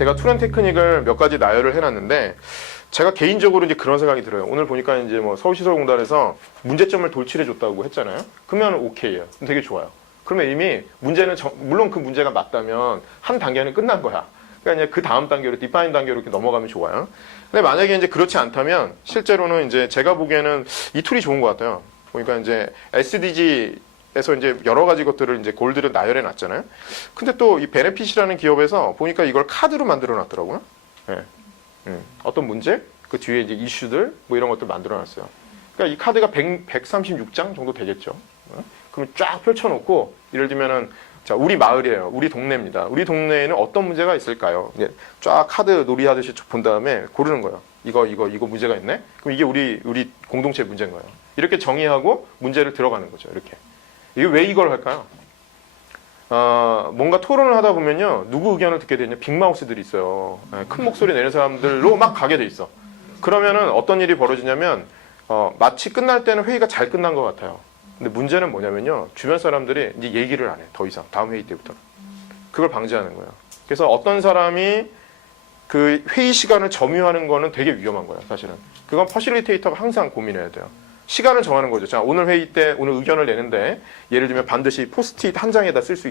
제가 툴 앤 테크닉을 몇 가지 나열을 해놨는데 제가 개인적으로 이제 그런 생각이 들어요. 오늘 보니까 이제 뭐 서울시설공단에서 문제점을 돌출해줬다고 했잖아요. 그러면 오케이예요. 되게 좋아요. 그러면 이미 문제는 물론 그 문제가 맞다면 한 단계는 끝난 거야. 그러니까 이제 그 다음 단계로 디파인 단계로 이렇게 넘어가면 좋아요. 근데 만약에 이제 그렇지 않다면 실제로는 이제 제가 보기에는 이 툴이 좋은 것 같아요. 그러니까 이제 SDG에서 이제 여러 가지 것들을 이제 골드를 나열해 놨잖아요. 근데 또 이 베네핏이라는 기업에서 보니까 이걸 카드로 만들어 놨더라고요. 예. 어떤 문제, 그 뒤에 이제 이슈들 뭐 이런 것들 만들어 놨어요. 그러니까 이 카드가 136장 정도 되겠죠. 그럼 쫙 펼쳐놓고 예를 들면은 자, 우리 마을이에요. 우리 동네입니다. 우리 동네에는 어떤 문제가 있을까요? 쫙 카드 놀이하듯이 쭉 본 다음에 고르는 거예요. 이거 문제가 있네? 그럼 이게 우리 공동체 문제인 거예요. 이렇게 정의하고 문제를 들어가는 거죠. 이렇게. 이게 왜 이걸 할까요? 뭔가 토론을 하다 보면요. 누구 의견을 듣게 되냐? 빅마우스들이 있어요. 큰 목소리 내는 사람들로 막 가게 돼 있어. 그러면은 어떤 일이 벌어지냐면, 마치 끝날 때는 회의가 잘 끝난 것 같아요. 근데 문제는 뭐냐면요. 주변 사람들이 이제 얘기를 안 해. 더 이상. 다음 회의 때부터는. 그걸 방지하는 거예요. 그래서 어떤 사람이 그 회의 시간을 점유하는 거는 되게 위험한 거예요. 사실은. 그건 퍼실리테이터가 항상 고민해야 돼요. 시간을 정하는 거죠. 자, 오늘 회의 때 오늘 의견을 내는데 예를 들면 반드시 포스트잇 한 장에다 쓸 수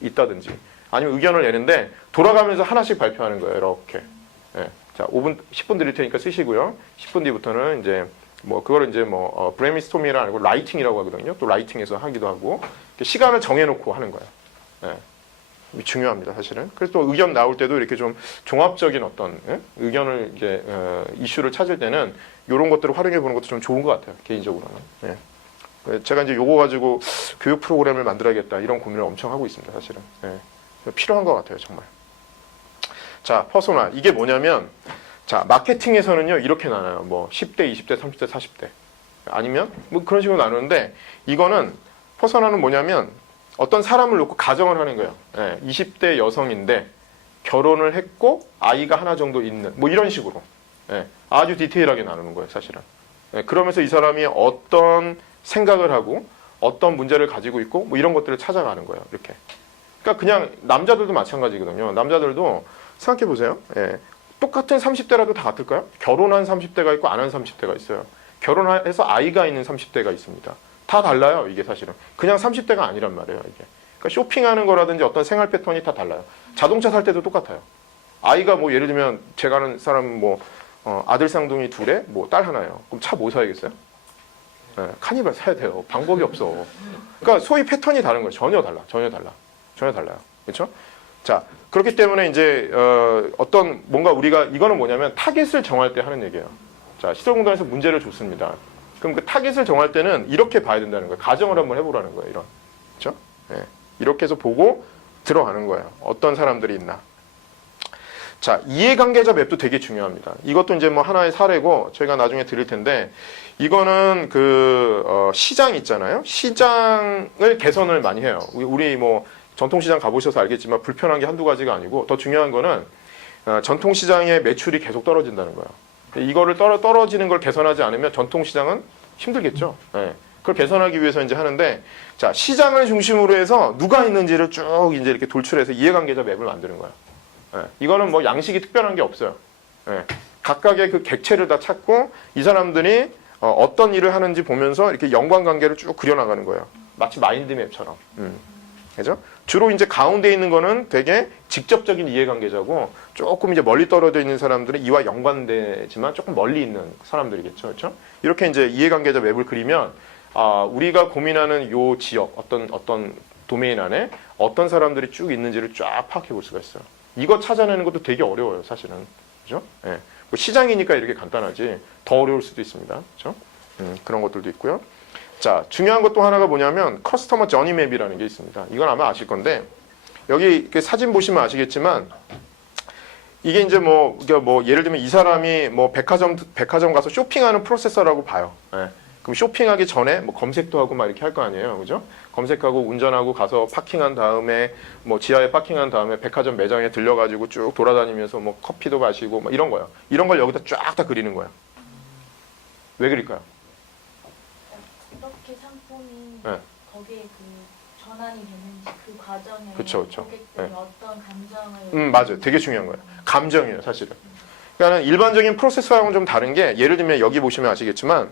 있다든지 아니면 의견을 내는데 돌아가면서 하나씩 발표하는 거예요. 이렇게. 예. 자, 5분, 10분 드릴 테니까 쓰시고요. 10분 뒤부터는 이제 뭐 그거를 이제 뭐 브레인스토밍이라 아니고 라이팅이라고 하거든요. 또 라이팅에서 하기도 하고 시간을 정해놓고 하는 거예요. 예. 중요합니다, 사실은. 그래서 또 의견 나올 때도 이렇게 좀 종합적인 어떤 의견을 이제 이슈를 찾을 때는 이런 것들을 활용해 보는 것도 좀 좋은 것 같아요, 개인적으로는. 예. 제가 이제 요거 가지고 교육 프로그램을 만들어야겠다 이런 고민을 엄청 하고 있습니다, 사실은. 예. 필요한 것 같아요, 정말. 자, 퍼소나 이게 뭐냐면. 자, 마케팅에서는요, 이렇게 나눠요. 뭐, 10대, 20대, 30대, 40대. 아니면, 뭐 그런 식으로 나누는데, 이거는, 퍼서나는 뭐냐면, 어떤 사람을 놓고 가정을 하는 거예요. 20대 여성인데, 결혼을 했고, 아이가 하나 정도 있는, 뭐 이런 식으로. 아주 디테일하게 나누는 거예요, 사실은. 그러면서 이 사람이 어떤 생각을 하고, 어떤 문제를 가지고 있고, 뭐 이런 것들을 찾아가는 거예요, 이렇게. 그러니까 그냥, 남자들도 마찬가지거든요. 남자들도, 생각해 보세요. 똑같은 30대라도 다 같을까요? 결혼한 30대가 있고 안 한 30대가 있어요. 결혼해서 아이가 있는 30대가 있습니다. 다 달라요, 이게 사실은. 그냥 30대가 아니란 말이에요, 이게. 그러니까 쇼핑하는 거라든지 어떤 생활 패턴이 다 달라요. 자동차 살 때도 똑같아요. 아이가 뭐 예를 들면 제가 아는 사람 뭐 아들 쌍둥이 둘에 뭐 딸 하나예요. 그럼 차 뭐 사야겠어요? 카니발 사야 돼요. 방법이 없어. 그러니까 소위 패턴이 다른 거예요. 전혀 달라요. 그렇죠? 자, 그렇기 때문에 이제 어떤 뭔가 우리가 이거는 뭐냐면 타겟을 정할 때 하는 얘기예요. 자, 시설공단에서 문제를 줬습니다. 그럼 그 타겟을 정할 때는 이렇게 봐야 된다는 거예요. 가정을 한번 해보라는 거예요. 이런, 그렇죠? 이렇게 해서 보고 들어가는 거예요. 어떤 사람들이 있나. 자, 이해관계자 맵도 되게 중요합니다. 이것도 이제 뭐 하나의 사례고 저희가 나중에 드릴 텐데 이거는 그 시장 있잖아요. 시장을 개선을 많이 해요. 우리 뭐 전통시장 가보셔서 알겠지만 불편한 게 한두 가지가 아니고 더 중요한 거는 전통시장의 매출이 계속 떨어진다는 거예요. 이거를 떨어지는 걸 개선하지 않으면 전통시장은 힘들겠죠. 그걸 개선하기 위해서 이제 하는데 자, 시장을 중심으로 해서 누가 있는지를 쭉 이제 이렇게 돌출해서 이해관계자 맵을 만드는 거예요. 이거는 뭐 양식이 특별한 게 없어요. 각각의 그 객체를 다 찾고 이 사람들이 어떤 일을 하는지 보면서 이렇게 연관관계를 쭉 그려나가는 거예요. 마치 마인드맵처럼. 그죠? 주로 이제 가운데 있는 거는 되게 직접적인 이해관계자고 조금 이제 멀리 떨어져 있는 사람들은 이와 연관되지만 조금 멀리 있는 사람들이겠죠. 그렇죠? 이렇게 이제 이해관계자 맵을 그리면 우리가 고민하는 요 지역 어떤 도메인 안에 어떤 사람들이 쭉 있는지를 쫙 파악해 볼 수가 있어요. 이거 찾아내는 것도 되게 어려워요, 사실은. 그죠? 뭐 시장이니까 이렇게 간단하지 더 어려울 수도 있습니다. 그죠? 그런 것들도 있고요. 자, 중요한 것 또 하나가 뭐냐면 커스터머 저니 맵이라는 게 있습니다. 이건 아마 아실 건데 여기 사진 보시면 아시겠지만 이게 이제 뭐 예를 들면 이 사람이 뭐 백화점 가서 쇼핑하는 프로세서라고 봐요. 그럼 쇼핑하기 전에 뭐 검색도 하고 막 이렇게 할 거 아니에요, 그죠? 검색하고 운전하고 가서 파킹한 다음에 뭐 지하에 파킹한 다음에 백화점 매장에 들려가지고 쭉 돌아다니면서 뭐 커피도 마시고 뭐 이런 거요. 이런 걸 여기다 쫙 다 그리는 거예요. 왜 그릴까요? 이렇게 상품이 네. 거기에 그 전환이 되는지 그 과정에 그쵸. 고객들이 네. 어떤 감정을 맞아요. 되게 중요한 거예요. 감정이에요, 사실은. 그러니까 일반적인 프로세서하고는 좀 다른 게 예를 들면 여기 보시면 아시겠지만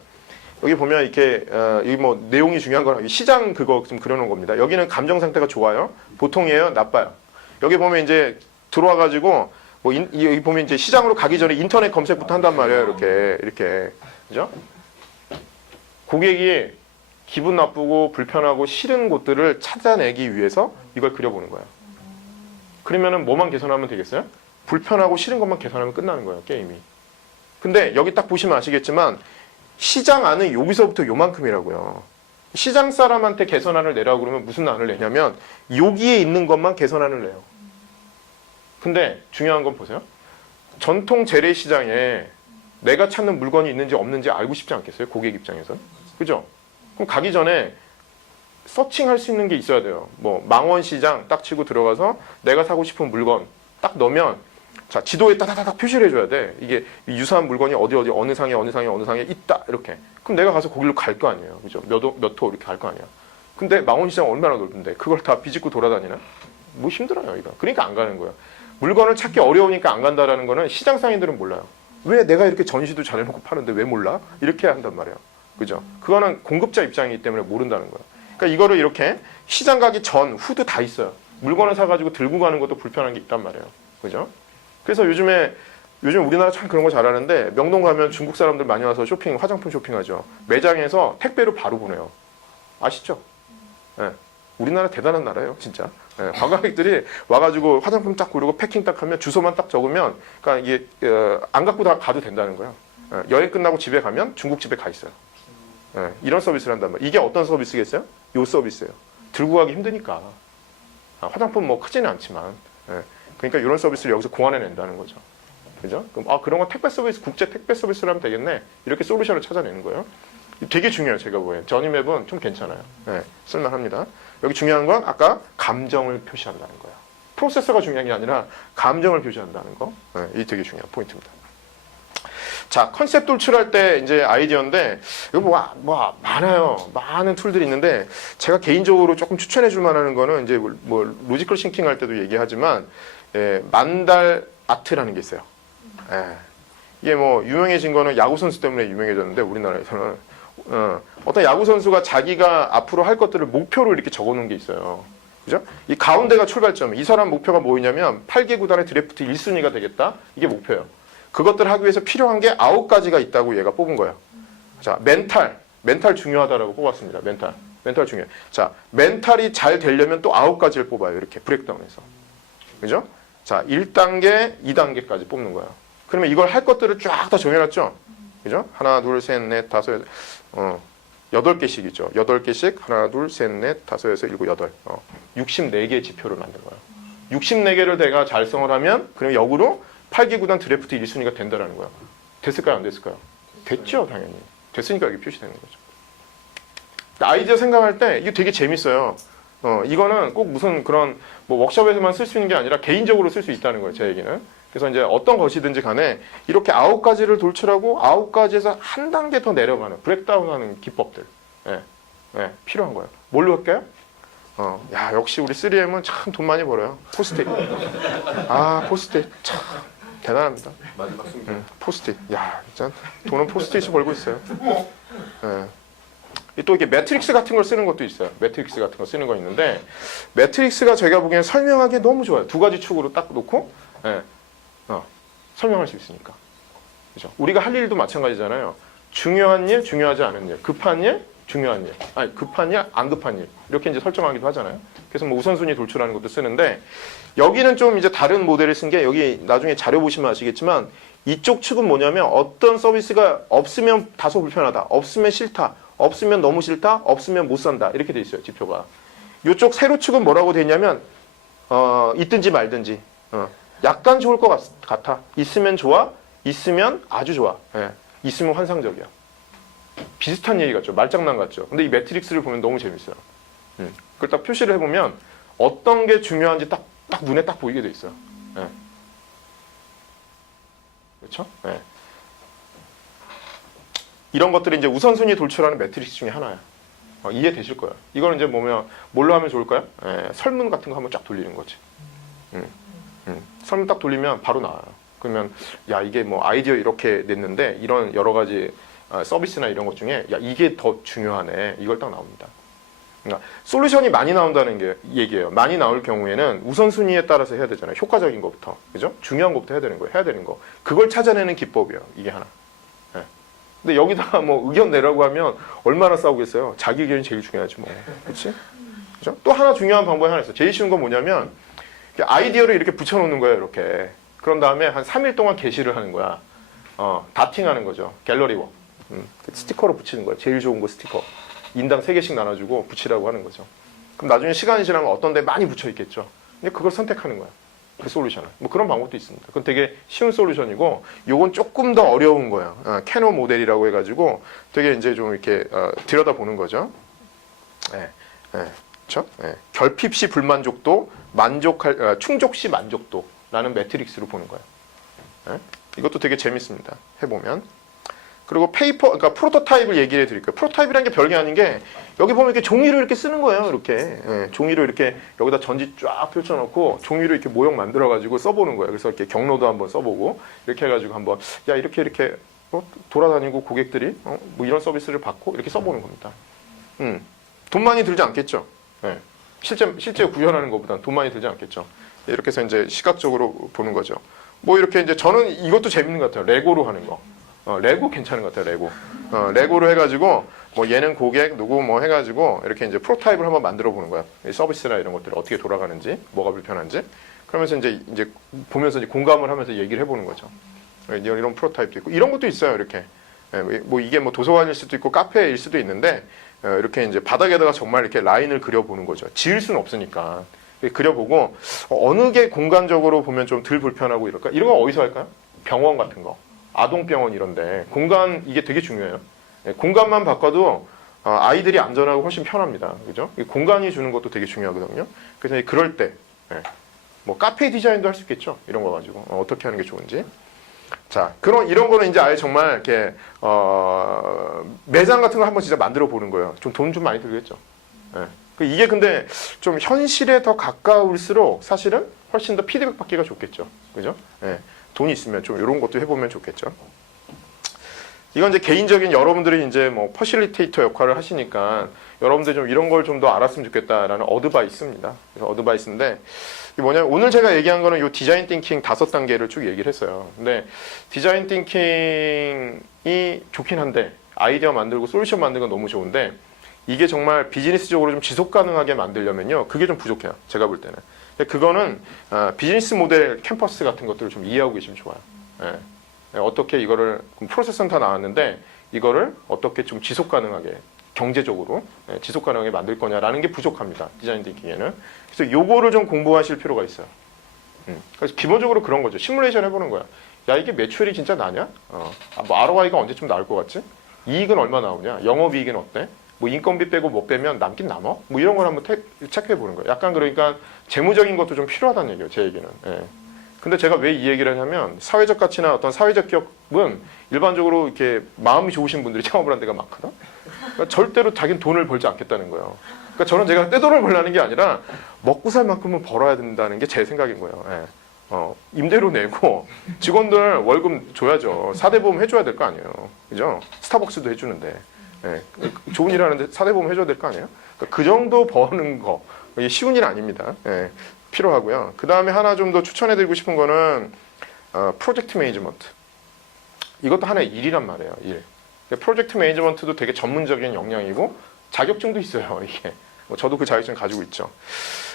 여기 보면 이렇게 여기 뭐 내용이 중요한 거라 시장 그거 좀 그려놓은 겁니다. 여기는 감정 상태가 좋아요, 보통이에요, 나빠요. 여기 보면 이제 들어와 가지고 뭐 여기 보면 이제 시장으로 가기 전에 인터넷 검색부터 한단 말이에요. 이렇게 그죠? 고객이 기분 나쁘고 불편하고 싫은 곳들을 찾아내기 위해서 이걸 그려보는 거예요. 그러면은 뭐만 개선하면 되겠어요? 불편하고 싫은 것만 개선하면 끝나는 거예요, 게임이. 근데 여기 딱 보시면 아시겠지만 시장 안은 여기서부터 요만큼이라고요. 시장 사람한테 개선안을 내라고 그러면 무슨 안을 내냐면 여기에 있는 것만 개선안을 내요. 근데 중요한 건 보세요. 전통 재래시장에 내가 찾는 물건이 있는지 없는지 알고 싶지 않겠어요? 고객 입장에서. 그죠? 그럼 가기 전에 서칭할 수 있는 게 있어야 돼요. 뭐 망원시장 딱 치고 들어가서 내가 사고 싶은 물건 딱 넣으면 자 지도에 따다다닥 표시를 해줘야 돼. 이게 유사한 물건이 어디 어느 상에 있다 이렇게. 그럼 내가 가서 거기로 갈 거 아니에요. 그죠? 몇 호 이렇게 갈 거 아니야. 근데 망원시장 얼마나 넓은데 그걸 다 비집고 돌아다니나? 뭐 힘들어요 이거. 그러니까 안 가는 거예요. 물건을 찾기 어려우니까 안 간다라는 거는 시장 상인들은 몰라요. 왜 내가 이렇게 전시도 잘 해놓고 파는데 왜 몰라? 이렇게 한단 말이에요. 그죠? 그거는 공급자 입장이기 때문에 모른다는 거예요. 그러니까 이거를 이렇게 시장 가기 전, 후도 다 있어요. 물건을 사가지고 들고 가는 것도 불편한 게 있단 말이에요. 그죠? 그래서 요즘 우리나라 참 그런 거 잘하는데 명동 가면 중국 사람들 많이 와서 화장품 쇼핑하죠. 매장에서 택배로 바로 보내요. 아시죠? 네. 우리나라 대단한 나라예요, 진짜. 네. 관광객들이 와가지고 화장품 딱 고르고 패킹 딱 하면 주소만 딱 적으면, 그러니까 이게 안 갖고 다 가도 된다는 거예요. 네. 여행 끝나고 집에 가면 중국집에 가 있어요. 네. 이런 서비스를 한단 말이에요. 이게 어떤 서비스겠어요? 요 서비스예요. 들고 가기 힘드니까. 화장품 뭐 크지는 않지만. 네. 그러니까 이런 서비스를 여기서 공안해낸다는 거죠. 그죠? 그럼 그런 거 택배 서비스, 국제 택배 서비스를 하면 되겠네. 이렇게 솔루션을 찾아내는 거예요. 되게 중요해요, 제가 보기엔. 저니맵은 좀 괜찮아요. 네, 쓸만합니다. 여기 중요한 건 아까 감정을 표시한다는 거예요. 프로세서가 중요한 게 아니라 감정을 표시한다는 거. 네, 이게 되게 중요한 포인트입니다. 자, 컨셉 돌출할 때 이제 아이디어인데, 이거 많아요. 많은 툴들이 있는데, 제가 개인적으로 조금 추천해 줄 만한 거는 이제 뭐 로지컬 싱킹 할 때도 얘기하지만, 만달 아트라는 게 있어요. 이게 뭐 유명해진 거는 야구 선수 때문에 유명해졌는데 우리나라에서는 어떤 야구 선수가 자기가 앞으로 할 것들을 목표로 이렇게 적어놓은 게 있어요. 그죠? 이 가운데가 출발점. 이 사람 목표가 뭐냐면 8개 구단의 드래프트 1순위가 되겠다. 이게 목표예요. 그것들을 하기 위해서 필요한 게 9가지가 있다고 얘가 뽑은 거예요. 자, 멘탈 중요하다라고 뽑았습니다. 멘탈 중요해. 자, 멘탈이 잘 되려면 또 9가지를 뽑아요. 이렇게 브레이크다운해서. 그죠? 자, 1단계, 2단계까지 뽑는 거예요. 그러면 이걸 할 것들을 쫙 다 정해놨죠? 그죠? 하나, 둘, 셋, 넷, 다섯, 8개씩 있죠. 8개씩, 하나, 둘, 셋, 넷, 다섯, 여섯, 일곱, 여덟. 64개의 지표를 만든 거예요. 64개를 내가 달성을 하면, 그럼 역으로 8개 구단 드래프트 1순위가 된다는 거예요. 됐을까요? 안 됐을까요? 됐죠, 당연히. 됐으니까 여기 표시되는 거죠. 아이디어 생각할 때 이게 되게 재밌어요. 이거는 꼭 무슨 그런 뭐 워크숍에서만 쓸 수 있는 게 아니라 개인적으로 쓸 수 있다는 거예요, 제 얘기는. 그래서 이제 어떤 것이든지 간에 이렇게 9가지를 돌출하고 9가지에서 한 단계 더 내려가는 브레이크다운하는 기법들. 필요한 거예요. 뭘로 할까요? 야, 역시 우리 3M은 참 돈 많이 벌어요. 포스트잇. 포스트잇. 참 대단합니다. 포스트잇. 야, 진짜 돈은 포스트잇이 벌고 있어요. 또 이게 매트릭스 같은 걸 쓰는 것도 있어요. 매트릭스 같은 거 쓰는 거 있는데 매트릭스가 제가 보기엔 설명하기 너무 좋아요. 2가지 축으로 딱 놓고 설명할 수 있으니까. 그죠? 우리가 할 일도 마찬가지잖아요. 중요한 일, 중요하지 않은 일, 급한 일, 중요한 일, 급한 일, 안 급한 일 이렇게 이제 설정하기도 하잖아요. 그래서 뭐 우선순위 돌출하는 것도 쓰는데 여기는 좀 이제 다른 모델을 쓴 게 여기 나중에 자료 보시면 아시겠지만 이쪽 축은 뭐냐면 어떤 서비스가 없으면 다소 불편하다, 없으면 싫다, 없으면 너무 싫다, 없으면 못 산다 이렇게 돼 있어요, 지표가. 이쪽 세로 축은 뭐라고 돼 있냐면 있든지 말든지 약간 좋을 것 같아. 있으면 좋아, 있으면 아주 좋아, 있으면 환상적이야. 비슷한 얘기 같죠, 말장난 같죠. 근데 이 매트릭스를 보면 너무 재밌어요. 그걸 딱 표시를 해보면 어떤 게 중요한지 딱 눈에 딱 보이게 돼 있어요. 그렇죠? 이런 것들이 이제 우선순위 돌출하는 매트릭스 중에 하나예요. 이해되실 거예요. 이거는 이제 뭘로 하면 좋을까요? 설문 같은 거 한번 쫙 돌리는 거지. 설문 딱 돌리면 바로 나와요. 그러면 야 이게 뭐 아이디어 이렇게 냈는데 이런 여러 가지 서비스나 이런 것 중에 야 이게 더 중요하네. 이걸 딱 나옵니다. 그러니까 솔루션이 많이 나온다는 게 얘기예요. 많이 나올 경우에는 우선순위에 따라서 해야 되잖아요. 효과적인 것부터. 그죠? 중요한 것부터 해야 되는 거예요. 해야 되는 거. 그걸 찾아내는 기법이에요. 이게 하나. 예. 근데 여기다가 뭐 의견 내라고 하면 얼마나 싸우겠어요. 자기 의견이 제일 중요하지 뭐. 그렇지? 그죠? 또 하나 중요한 방법이 하나 있어요. 제일 쉬운 건 뭐냐면 아이디어를 이렇게 붙여놓는 거예요. 이렇게. 그런 다음에 한 3일 동안 게시를 하는 거야. 다팅하는 거죠. 갤러리 워. 스티커로 붙이는 거예요. 제일 좋은 거 스티커. 인당 3개씩 나눠주고 붙이라고 하는 거죠. 그럼 나중에 시간이 지나면 어떤 데 많이 붙여 있겠죠. 근데 그걸 선택하는 거야. 그 솔루션을. 뭐 그런 방법도 있습니다. 그건 되게 쉬운 솔루션이고, 요건 조금 더 어려운 거예요. 캐노 모델이라고 해가지고 되게 이제 좀 이렇게 들여다보는 거죠. 그렇죠? 결핍 시 불만족도, 충족 시 만족도라는 매트릭스로 보는 거예요. 이것도 되게 재밌습니다. 해보면. 그리고 그러니까 프로토타입을 얘기해 드릴게요. 프로토타입이라는 게 별게 아닌 게 여기 보면 이렇게 종이로 이렇게 쓰는 거예요. 이렇게 종이로 이렇게 여기다 전지 쫙 펼쳐놓고 종이로 이렇게 모형 만들어가지고 써보는 거예요. 그래서 이렇게 경로도 한번 써보고 이렇게 해가지고 한번 야 이렇게 돌아다니고 고객들이 뭐 이런 서비스를 받고 이렇게 써보는 겁니다. 돈 많이 들지 않겠죠. 실제 구현하는 것보다는 돈 많이 들지 않겠죠. 이렇게 해서 이제 시각적으로 보는 거죠. 뭐 이렇게 이제 저는 이것도 재밌는 것 같아요. 레고로 하는 거. 레고 괜찮은 것 같아요. 레고. 레고로 해가지고 뭐 얘는 고객 누구 뭐 해가지고 이렇게 이제 프로타입을 한번 만들어 보는 거야. 서비스나 이런 것들이 어떻게 돌아가는지, 뭐가 불편한지. 그러면서 이제 보면서 이제 공감을 하면서 얘기를 해보는 거죠. 이런 프로타입도 있고 이런 것도 있어요. 이렇게. 뭐 이게 뭐 도서관일 수도 있고 카페일 수도 있는데 이렇게 이제 바닥에다가 정말 이렇게 라인을 그려보는 거죠. 지을 수는 없으니까. 그려보고 어느 게 공간적으로 보면 좀 덜 불편하고 이럴까? 이런 거 어디서 할까요? 병원 같은 거. 아동병원 이런데 공간 이게 되게 중요해요. 공간만 바꿔도 아이들이 안전하고 훨씬 편합니다. 그죠? 공간이 주는 것도 되게 중요하거든요. 그래서 그럴 때 뭐 카페 디자인도 할 수 있겠죠. 이런 거 가지고 어떻게 하는 게 좋은지. 자, 이런 거는 이제 아예 정말 이렇게 매장 같은 거 한번 진짜 만들어 보는 거예요. 좀 돈 좀 많이 들겠죠. 이게 근데 좀 현실에 더 가까울수록 사실은 훨씬 더 피드백 받기가 좋겠죠. 그죠? 돈이 있으면 좀 이런 것도 해보면 좋겠죠. 이건 이제 개인적인 여러분들이 이제 뭐 퍼실리테이터 역할을 하시니까 여러분들 좀 이런 걸 좀 더 알았으면 좋겠다라는 어드바이스입니다. 그래서 어드바이스인데 이게 뭐냐면 오늘 제가 얘기한 거는 요 디자인 띵킹 5단계를 쭉 얘기를 했어요. 근데 디자인 띵킹이 좋긴 한데 아이디어 만들고 솔루션 만드는 건 너무 좋은데 이게 정말 비즈니스적으로 좀 지속 가능하게 만들려면요. 그게 좀 부족해요. 제가 볼 때는. 그거는 비즈니스 모델 캠퍼스 같은 것들을 좀 이해하고 계시면 좋아요. 어떻게 이거를 프로세스는 다 나왔는데 이거를 어떻게 좀 지속 가능하게 경제적으로 지속 가능하게 만들 거냐라는 게 부족합니다. 디자인 띵킹에는. 그래서 요거를 좀 공부하실 필요가 있어요. 그래서 기본적으로 그런 거죠. 시뮬레이션 해보는 거야. 야 이게 매출이 진짜 나냐? 뭐 ROI가 언제쯤 나올 것 같지? 이익은 얼마 나오냐? 영업이익은 어때? 뭐 인건비 빼고 못 빼면 남긴 남어? 뭐 이런 걸 한번 체크해 보는 거예요. 약간 그러니까 재무적인 것도 좀 필요하다는 얘기예요. 제 얘기는. 근데 제가 왜 이 얘기를 하냐면 사회적 가치나 어떤 사회적 기업은 일반적으로 이렇게 마음이 좋으신 분들이 창업을 한 데가 많거든. 그러니까 절대로 자기는 돈을 벌지 않겠다는 거예요. 그러니까 저는 제가 떼돈을 벌라는 게 아니라 먹고 살 만큼은 벌어야 된다는 게 제 생각인 거예요. 임대료 내고 직원들 월급 줘야죠. 4대 보험 해줘야 될 거 아니에요. 그죠? 스타벅스도 해주는데. 좋은 일 하는데 4대 보험 해줘야 될 거 아니에요? 그러니까 그 정도 버는 거 이게 쉬운 일 아닙니다. 필요하고요. 그 다음에 하나 좀 더 추천해드리고 싶은 거는 프로젝트 매니지먼트. 이것도 하나의 일이란 말이에요. 일. 프로젝트 매니지먼트도 되게 전문적인 역량이고 자격증도 있어요. 이게 뭐 저도 그 자격증 가지고 있죠.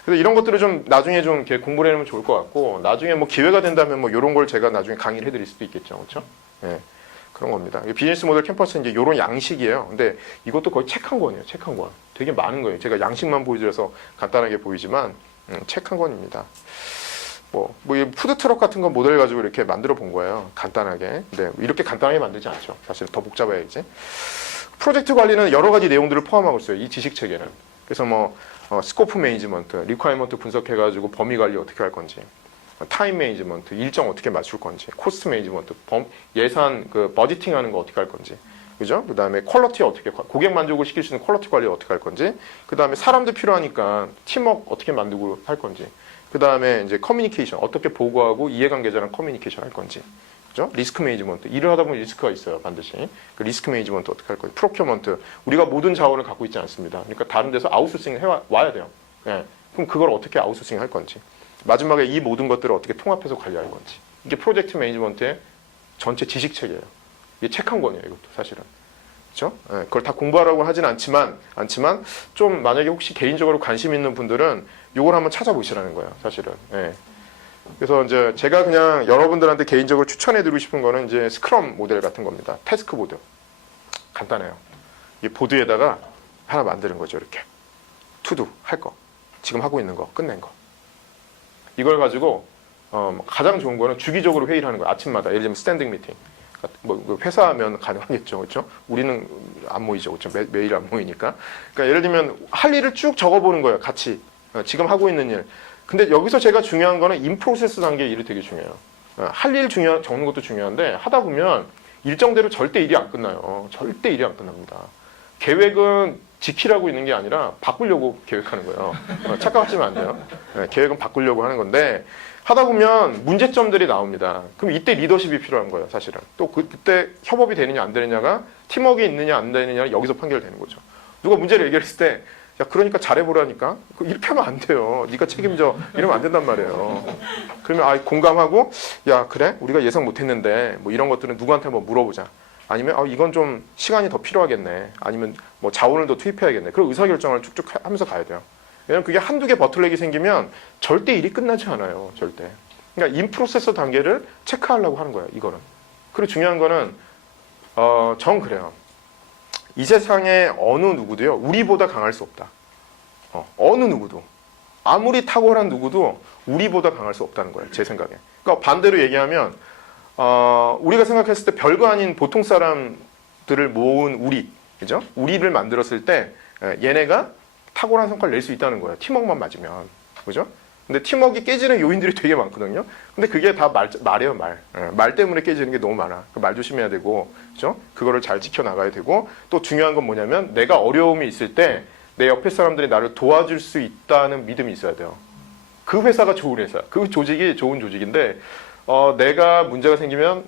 그래서 이런 것들을 좀 나중에 좀 이렇게 공부를 해놓으면 좋을 것 같고 나중에 뭐 기회가 된다면 뭐 이런 걸 제가 나중에 강의를 해드릴 수도 있겠죠, 그렇죠? 그런 겁니다. 비즈니스 모델 캠퍼스는 이제 이런 양식이에요. 근데 이것도 거의 책 한 권이에요. 책 한 권. 되게 많은 거예요. 제가 양식만 보여드려서 간단하게 보이지만 책 한 권입니다. 뭐 이 푸드트럭 같은 거 모델 가지고 이렇게 만들어 본 거예요. 간단하게. 근데 이렇게 간단하게 만들지 않죠. 사실 더 복잡해야지. 프로젝트 관리는 여러 가지 내용들을 포함하고 있어요. 이 지식 체계는. 그래서 뭐 스코프 매니지먼트, 리ኳ이먼트 분석해가지고 범위 관리 어떻게 할 건지, 타임 매니지먼트, 일정 어떻게 맞출 건지, 코스트 매니지먼트, 예산 버지팅하는 거 어떻게 할 건지 그죠? 그 다음에 퀄리티 어떻게, 고객 만족을 시킬 수 있는 퀄리티 관리 어떻게 할 건지, 그 다음에 사람도 필요하니까 팀워크 어떻게 만들고 할 건지, 그 다음에 이제 커뮤니케이션 어떻게 보고하고 이해관계자랑 커뮤니케이션 할 건지, 그죠? 리스크 매니지먼트 일을 하다 보면 리스크가 있어요 반드시. 그 리스크 매니지먼트 어떻게 할 건지, 프로큐먼트 우리가 모든 자원을 갖고 있지 않습니다. 그러니까 다른 데서 아웃소싱 와야 돼요. 예. 그럼 그걸 어떻게 아웃소싱 할 건지, 마지막에 이 모든 것들을 어떻게 통합해서 관리할 건지, 이게 프로젝트 매니지먼트의 전체 지식 체계예요. 이게 책 한 권이에요, 이것도 사실은. 그렇죠? 예, 그걸 다 공부하라고 하진 않지만 좀 만약에 혹시 개인적으로 관심 있는 분들은 이걸 한번 찾아보시라는 거예요, 사실은. 예. 그래서 이제 제가 그냥 여러분들한테 개인적으로 추천해드리고 싶은 거는 이제 스크럼 모델 같은 겁니다. 태스크 보드. 간단해요. 이 보드에다가 하나 만드는 거죠, 이렇게. 투두 할 거, 지금 하고 있는 거, 끝낸 거. 이걸 가지고 가장 좋은 거는 주기적으로 회의를 하는 거예요. 아침마다. 예를 들면 스탠딩 미팅. 뭐 회사하면 가능하겠죠, 그렇죠? 우리는 안 모이죠, 그렇죠? 매일 안 모이니까. 그러니까 예를 들면 할 일을 쭉 적어보는 거예요, 같이. 지금 하고 있는 일. 근데 여기서 제가 중요한 거는 인프로세스 단계 일이 되게 중요해요. 할 일 적는 것도 중요한데 하다 보면 일정대로 절대 일이 안 끝나요. 절대 일이 안 끝납니다. 계획은 지키라고 있는 게 아니라 바꾸려고 계획하는 거예요. 착각하시면 안 돼요. 계획은 바꾸려고 하는 건데 하다 보면 문제점들이 나옵니다. 그럼 이때 리더십이 필요한 거예요, 사실은. 또 그때 협업이 되느냐 안 되느냐가 팀워크가 있느냐 안 되느냐 여기서 판결되는 거죠. 누가 문제를 얘기했을 때 야, 그러니까 잘해보라니까? 이렇게 하면 안 돼요. 네가 책임져. 이러면 안 된단 말이에요. 그러면 공감하고 야, 그래? 우리가 예상 못했는데 뭐 이런 것들은 누구한테 한번 물어보자. 아니면 이건 좀 시간이 더 필요하겠네. 아니면 뭐 자원을 더 투입해야겠네. 그리고 의사결정을 쭉쭉 하면서 가야 돼요. 왜냐면 그게 한두 개 버틀렉이 생기면 절대 일이 끝나지 않아요. 절대. 그러니까 인프로세서 단계를 체크하려고 하는 거예요. 이거는. 그리고 중요한 거는 전 그래요. 이 세상에 어느 누구도요, 우리보다 강할 수 없다. 어느 누구도. 아무리 탁월한 누구도 우리보다 강할 수 없다는 거예요, 제 생각에. 그러니까 반대로 얘기하면, 우리가 생각했을 때 별거 아닌 보통 사람들을 모은 우리, 그죠? 우리를 만들었을 때, 얘네가 탁월한 성과를 낼 수 있다는 거예요. 팀워크만 맞으면. 그죠? 근데 팀워크가 깨지는 요인들이 되게 많거든요. 근데 그게 다 말이에요, 말. 말 때문에 깨지는 게 너무 많아. 말 조심해야 되고, 그죠? 그거를 잘 지켜나가야 되고, 또 중요한 건 뭐냐면, 내가 어려움이 있을 때, 내 옆에 사람들이 나를 도와줄 수 있다는 믿음이 있어야 돼요. 그 회사가 좋은 회사. 그 조직이 좋은 조직인데, 내가 문제가 생기면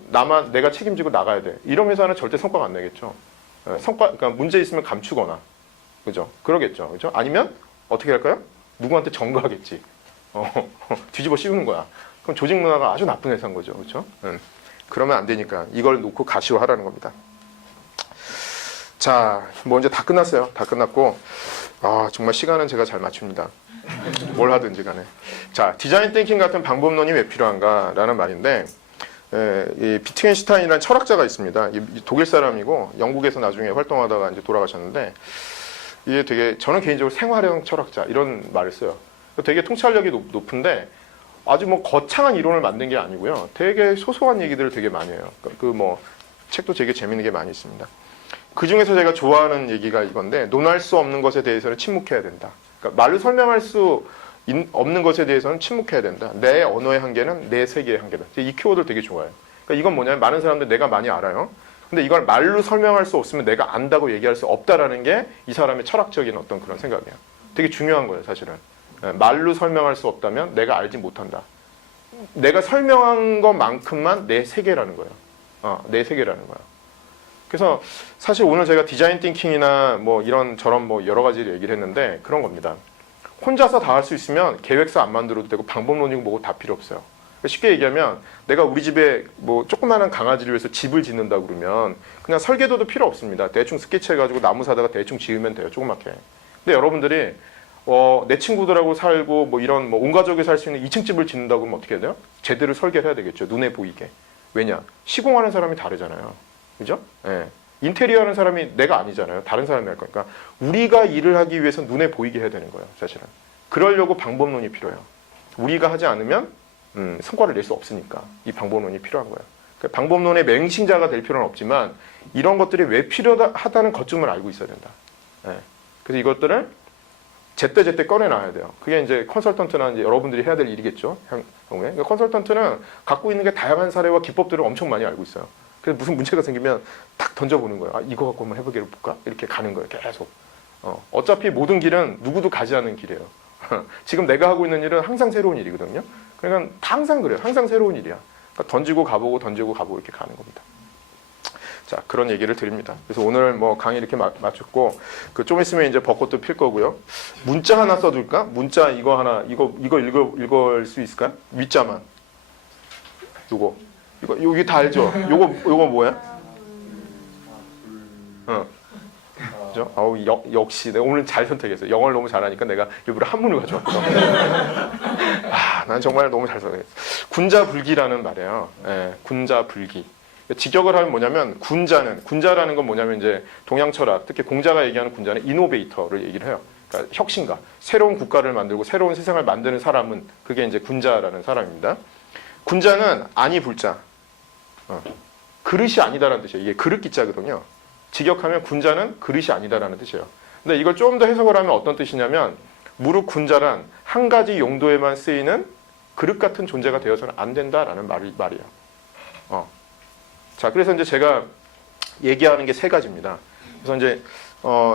내가 책임지고 나가야 돼. 이런 회사는 절대 성과가 안 내겠죠. 그러니까 문제 있으면 감추거나, 그죠? 그러겠죠. 그죠? 아니면, 어떻게 할까요? 누구한테 전가하겠지. 뒤집어 씌우는 거야. 그럼 조직 문화가 아주 나쁜 회사인 거죠. 그렇죠? 그러면 안 되니까 이걸 놓고 가시화하라는 겁니다. 자, 뭐 이제 다 끝났어요. 다 끝났고 정말 시간은 제가 잘 맞춥니다. 뭘 하든지 간에. 자, 디자인 띵킹 같은 방법론이 왜 필요한가라는 말인데 이 비트겐슈타인이라는 철학자가 있습니다. 이 독일 사람이고 영국에서 나중에 활동하다가 이제 돌아가셨는데 이게 되게 저는 개인적으로 생활형 철학자 이런 말을 써요. 되게 통찰력이 높은데 아주 뭐 거창한 이론을 만든 게 아니고요. 되게 소소한 얘기들을 되게 많이 해요. 그 뭐 책도 되게 재밌는 게 많이 있습니다. 그 중에서 제가 좋아하는 얘기가 이건데 논할 수 없는 것에 대해서는 침묵해야 된다. 그러니까 말로 설명할 수 없는 것에 대해서는 침묵해야 된다. 내 언어의 한계는 내 세계의 한계다. 이 키워드를 되게 좋아해요. 그러니까 이건 뭐냐면 많은 사람들 내가 많이 알아요. 근데 이걸 말로 설명할 수 없으면 내가 안다고 얘기할 수 없다라는 게 이 사람의 철학적인 어떤 그런 생각이에요. 되게 중요한 거예요, 사실은. 말로 설명할 수 없다면 내가 알지 못한다. 내가 설명한 것만큼만 내 세계라는 거예요. 내 세계라는 거야. 그래서 사실 오늘 제가 디자인 띵킹이나 뭐 이런 저런 뭐 여러 가지를 얘기를 했는데 그런 겁니다. 혼자서 다 할 수 있으면 계획서 안 만들어도 되고 방법론이고 뭐고 다 필요 없어요. 쉽게 얘기하면 내가 우리 집에 뭐 조그마한 강아지를 위해서 집을 짓는다 그러면 그냥 설계도도 필요 없습니다. 대충 스케치 해가지고 나무 사다가 대충 지으면 돼요. 조그맣게. 근데 여러분들이 내 친구들하고 살고 뭐 이런 뭐 온 가족이 살 수 있는 2층 집을 짓는다고 하면 어떻게 해야 돼요? 제대로 설계를 해야 되겠죠. 눈에 보이게. 왜냐? 시공하는 사람이 다르잖아요. 그죠? 예. 인테리어 하는 사람이 내가 아니잖아요. 다른 사람이 할 거니까. 우리가 일을 하기 위해서 눈에 보이게 해야 되는 거예요. 사실은. 그러려고 방법론이 필요해요. 우리가 하지 않으면 성과를 낼 수 없으니까 이 방법론이 필요한 거예요. 그러니까 방법론의 맹신자가 될 필요는 없지만 이런 것들이 왜 필요하다는 것쯤을 알고 있어야 된다. 예. 그래서 이것들을 제때제때 꺼내놔야 돼요. 그게 이제 컨설턴트나 이제 여러분들이 해야 될 일이겠죠. 경우에. 그러니까 컨설턴트는 갖고 있는 게 다양한 사례와 기법들을 엄청 많이 알고 있어요. 그래서 무슨 문제가 생기면 탁 던져보는 거예요. 아, 이거 갖고 한번 해보기로 볼까? 이렇게 가는 거예요. 계속. 어차피 모든 길은 누구도 가지 않은 길이에요. 지금 내가 하고 있는 일은 항상 새로운 일이거든요. 그러니까 다 항상 그래요. 항상 새로운 일이야. 그러니까 던지고 가보고 던지고 가보고 이렇게 가는 겁니다. 자, 그런 얘기를 드립니다. 그래서 오늘 뭐 강의 이렇게 마쳤고, 그 좀 있으면 이제 벚꽃도 필 거고요. 문자 하나 써둘까? 문자 이거 하나, 이거 읽을 수 있을까요? 윗자만. 이거 여기 다 알죠? 요거 뭐야? 그죠? 아우, 역시 내가 오늘 잘 선택했어요. 영어를 너무 잘하니까 내가 일부러 한문을 가져왔어. 난 정말 너무 잘 선택했어. 군자불기라는 말이에요. 예, 군자불기. 직역을 하면 뭐냐면 군자라는 건 뭐냐면 이제 동양 철학, 특히 공자가 얘기하는 군자는 이노베이터를 얘기를 해요. 그러니까 혁신가, 새로운 국가를 만들고 새로운 세상을 만드는 사람은 그게 이제 군자라는 사람입니다. 군자는 아니 불자, 그릇이 아니다라는 뜻이에요. 이게 그릇 기자거든요. 직역하면 군자는 그릇이 아니다라는 뜻이에요. 근데 이걸 좀 더 해석을 하면 어떤 뜻이냐면 무릇 군자란 한 가지 용도에만 쓰이는 그릇 같은 존재가 되어서는 안 된다라는 말이에요. 자, 그래서 이제 제가 얘기하는 게 세 가지입니다. 그래서 이제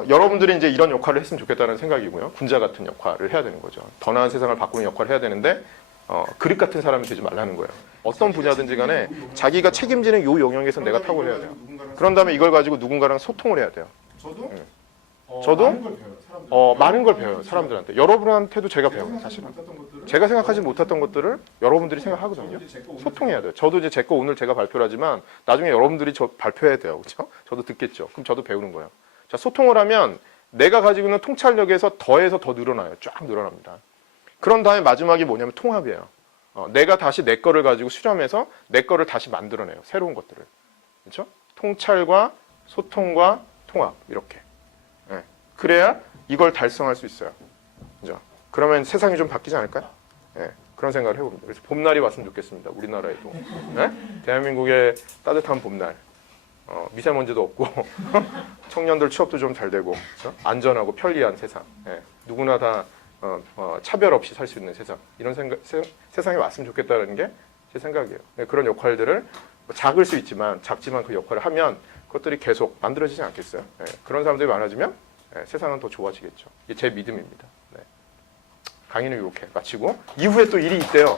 여러분들이 이제 이런 역할을 했으면 좋겠다는 생각이고요. 군자 같은 역할을 해야 되는 거죠. 더 나은 세상을 바꾸는 역할을 해야 되는데 그릇 같은 사람이 되지 말라는 거예요. 어떤 분야든지 간에 자기가 책임지는 요 영역에서 내가 탁월해야 돼요. 그런 다음에 이걸 가지고 누군가랑 소통을 해야 돼요. 저도 많은 걸 배워요. 사람들한테. 여러분한테도 제가 배워요. 사실은. 제가 생각하지 못했던 것들을 여러분들이 생각하거든요. 소통해야 돼요. 저도 이제 제 거 오늘 제가 발표를 하지만 나중에 여러분들이 저 발표해야 돼요. 그렇죠? 저도 듣겠죠. 그럼 저도 배우는 거예요. 자, 소통을 하면 내가 가지고 있는 통찰력에서 더해서 더 늘어나요. 쫙 늘어납니다. 그런 다음에 마지막이 뭐냐면 통합이에요. 내가 다시 내 거를 가지고 수렴해서 내 거를 다시 만들어내요. 새로운 것들을. 그렇죠? 통찰과 소통과 통합 이렇게. 네. 그래야 이걸 달성할 수 있어요. 그죠? 그러면 세상이 좀 바뀌지 않을까요? 네. 그런 생각을 해봅니다. 그래서 봄날이 왔으면 좋겠습니다. 우리나라에도. 네? 대한민국의 따뜻한 봄날. 미세먼지도 없고 청년들 취업도 좀 잘 되고 그렇죠? 안전하고 편리한 세상. 네. 누구나 다 차별 없이 살 수 있는 세상. 이런 세상이 왔으면 좋겠다는 게 제 생각이에요. 네. 그런 역할들을 작을 수 있지만 작지만 그 역할을 하면 그것들이 계속 만들어지지 않겠어요? 네. 그런 사람들이 많아지면 세상은 더 좋아지겠죠. 이게 제 믿음입니다. 네. 강의는 이렇게 마치고 이후에 또 일이 있대요.